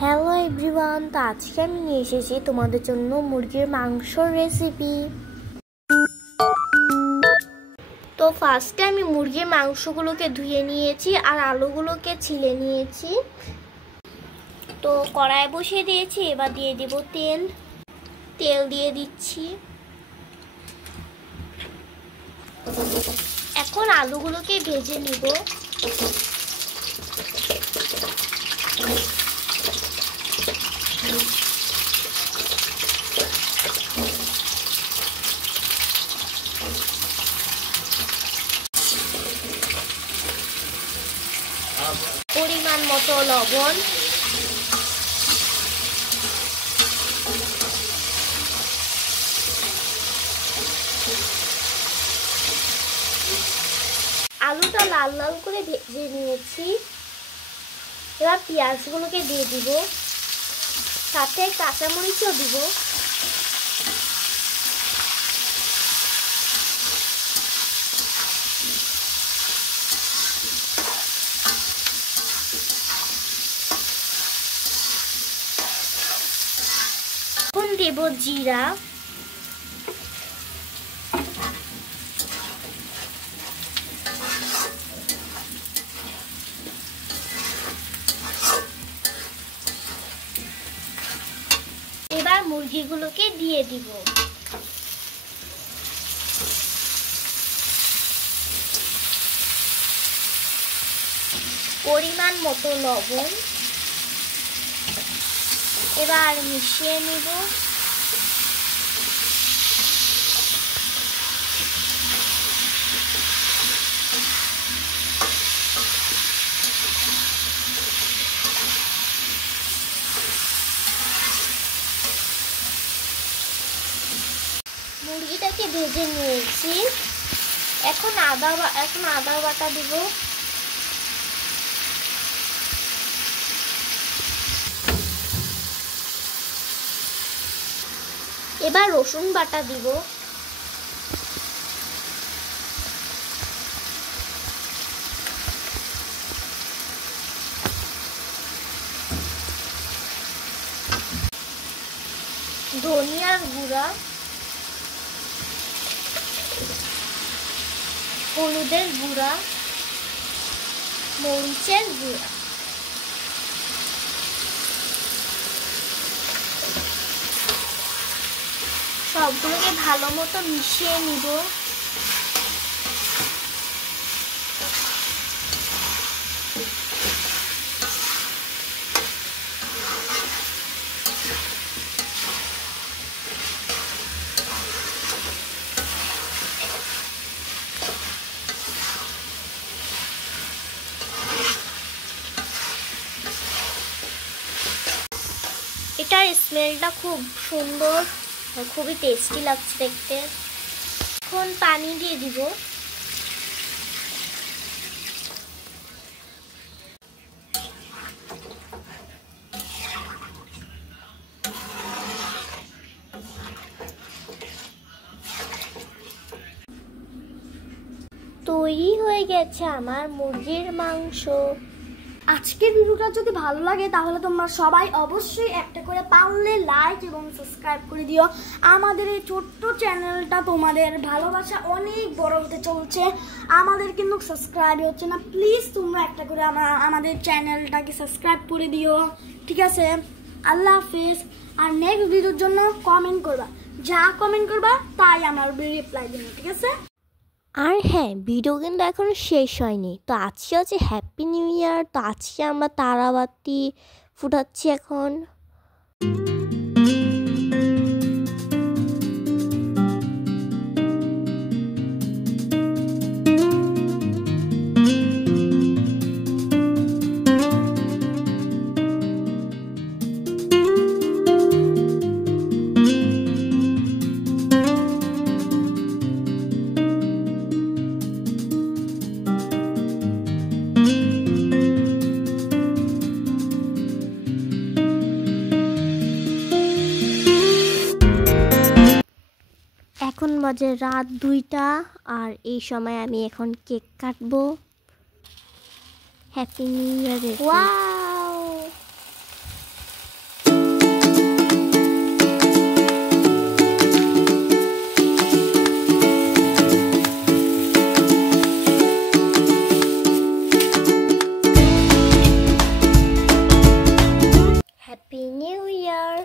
Hello everyone, তো আজকে আমি নিয়ে এসেছি তোমাদের জন্য মুরগির মাংসর রেসিপি। তো ফার্স্টে আমি মুরগির মাংসগুলোকে ধুয়ে নিয়েছি আর আলুগুলোকে ছিলে নিয়েছি। তো কড়াই বসিয়ে দিয়েছি, এবার দিয়ে দিব তেল দিয়ে দিচ্ছি। এখন আলুগুলোকে ভেজে নিব। পরিমাণ মতো লবণ, আলুটা লাল লাল করে ভেজে নিয়েছি। এবার পেঁয়াজগুলোকে দিয়ে দিব, সাথে কাঁচামরিচও দিব। এখন দেব জিরা, এবার মুরগিগুলোকে দিয়ে দিব। পরিমাণ মতো লবণ, এবার মিশিয়ে নিব। মুরগিটাকে ভেজে নিয়েছি। এখন আদা বাটা দিব। এবার রসুন বাটা দিব। ধনিয়ার গুঁড়া, হলুদের গুঁড়া, মরিচের গুঁড়া, সবগুলোকে ভালো মতো মিশিয়ে নিব। এটার স্মেলটা খুব সুন্দর, খুবই টেস্টি লাগছে দেখতে। এখন পানি দিয়ে দিব। তৈরি হয়ে গেছে আমার মুরগির মাংস। আজকের ভিডিওটা যদি ভালো লাগে তাহলে তোমরা সবাই অবশ্যই একটা করে পারলে লাইক এবং সাবস্ক্রাইব করে দিও। আমাদের এই ছোট্ট চ্যানেলটা তোমাদের ভালোবাসা অনেক বড় হতে চলছে, আমাদের কিন্তু সাবস্ক্রাইব হচ্ছে না। প্লিজ তোমরা একটা করে আমাদের চ্যানেলটাকে সাবস্ক্রাইব করে দিও, ঠিক আছে? আল্লাহ হাফেজ। আর নেক্সট ভিডিওর জন্য কমেন্ট করবা, যা কমেন্ট করবা তাই আমার রিপ্লাই দেবো, ঠিক আছে? আর হ্যাঁ, ভিডিও কিন্তু এখনো শেষ হয়নি। তো আজকে হচ্ছে হ্যাপি নিউ ইয়ার। তো আজকে আমরা তারাবাতি ফুটাচ্ছি এখন। এখন বাজে রাত 2টা আর এই সময় আমি এখন কেক কাটবো। Happy new year. Wow happy new year.